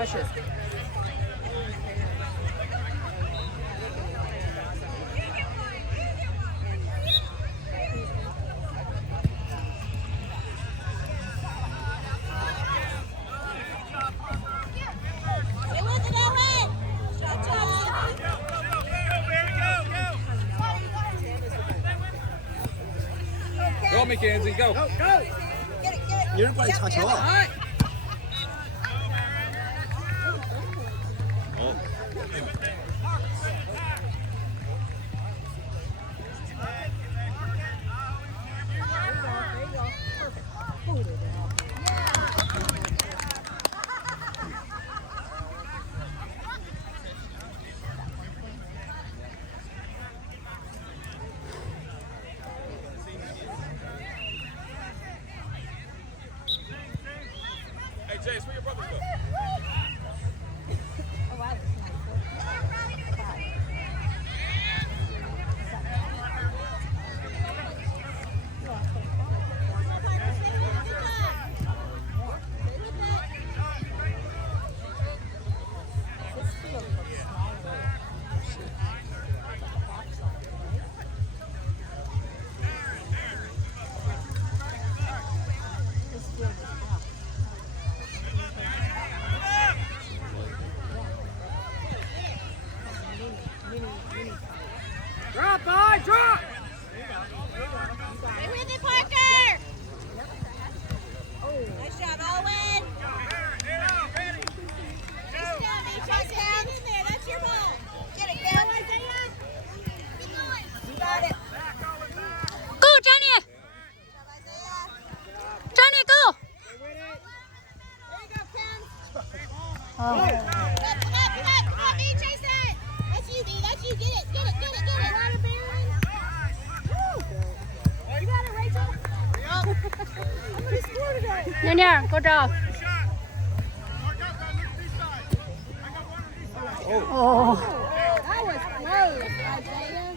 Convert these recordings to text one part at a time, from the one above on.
pressure. Go, Mackenzie, go. Go, go. 얘를 빨리 차쳐. Hey, Jace, where your brothers go? Drop, boy, drop. Stay with it, Parker! Nice shot, Owen! Nice down, Chase. Get in there. That's your ball. Get it, Cam. Isaiah. You got it. Go, Johnny! Johnny, go! There you go, Cam. Oh. Come on, B, chase it. That's you, B. That's you. Get it. You got it, Baron. You got it, Rachel. I'm going to score today. Near, near, good job. Oh. That was close, Isaiah.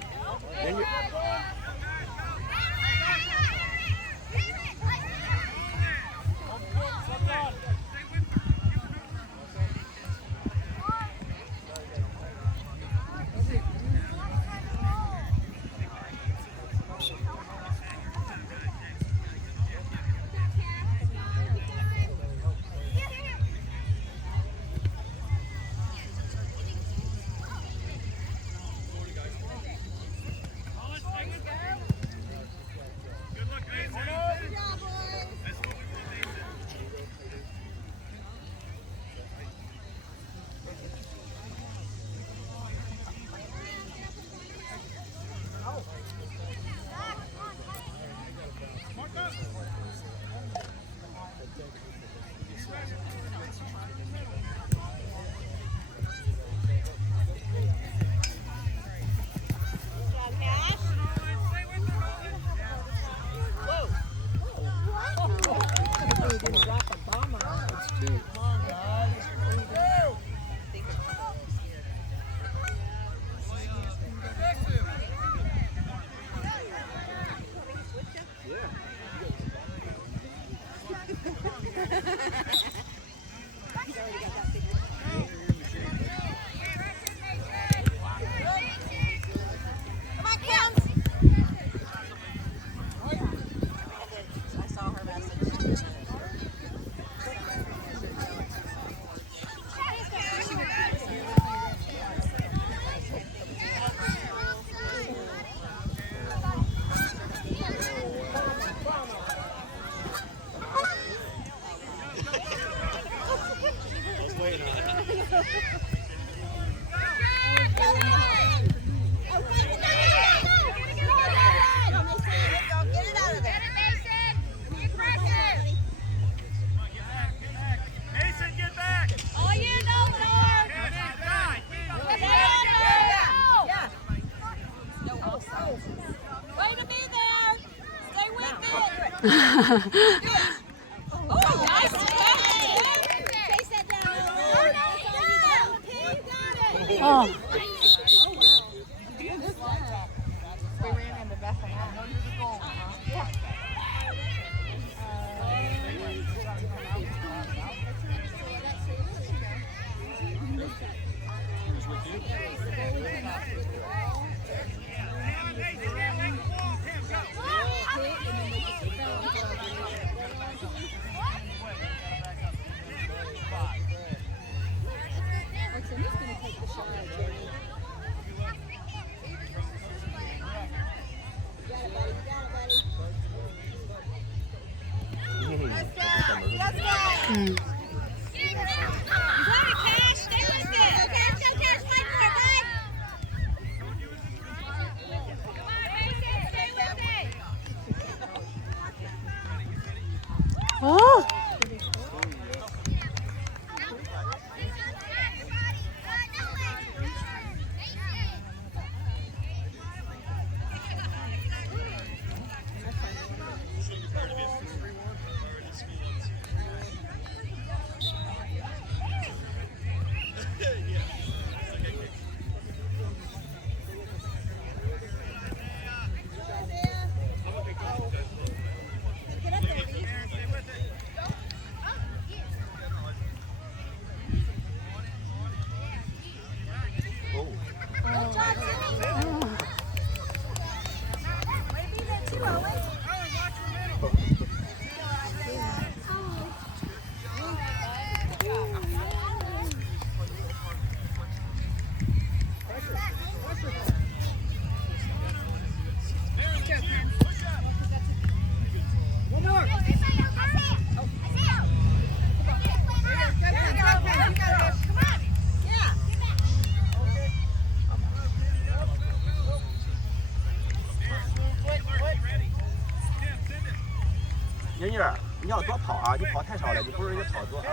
Come on, Cam. I saw her message. Get it out of there. Mason, get back! All you know, Lord. Way to be there. Stay with it. Oh, nice catch. Chase that down. You got it. Oh. 嗯。 哦。妮妮，你要多跑啊！你跑太少了，你不如人家跑多啊。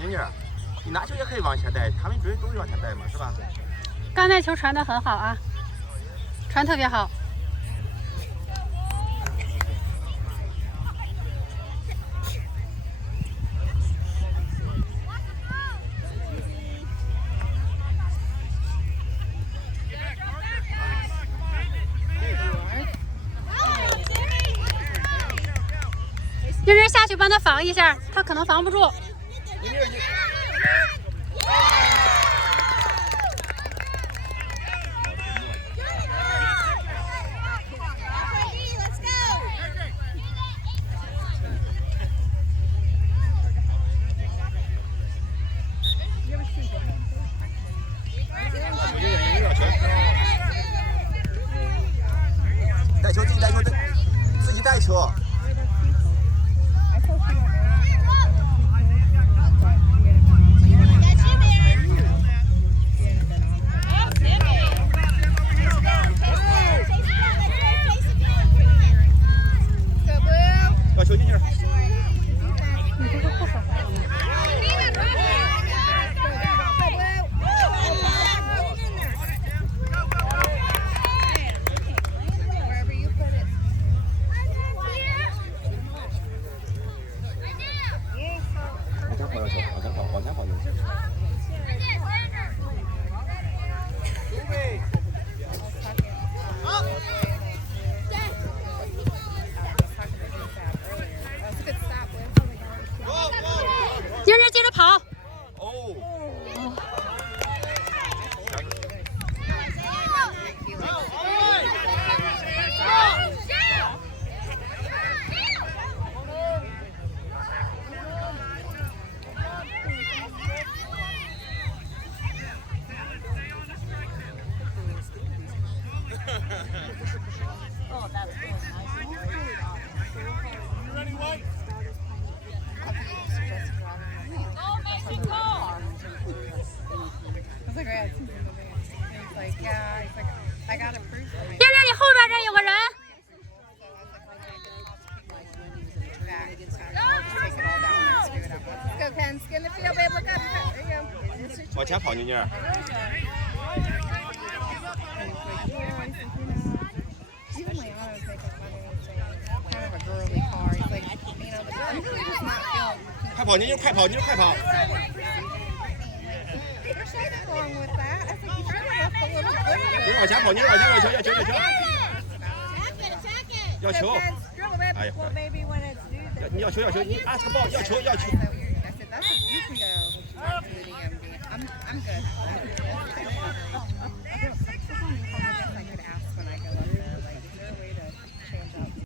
妮妮，你拿球也可以往前带，他们追都是往前带嘛，是吧？刚才球传的很好啊，传特别好。有人下去帮他防一下，他可能防不住。 带球，自己带球，自己带球。 要球进去。你这个不好。往前跑要球，往前跑，往前跑就行。接着接着跑。哦。燕燕，你后边这有个人。往前跑，妮妮。快跑，妮妮，快跑，妮妮，快跑！ 你往前跑，你往前要球，要球，要球，要球！哎呀，你要球，要球，你ask ball，要球，要球。I'm good.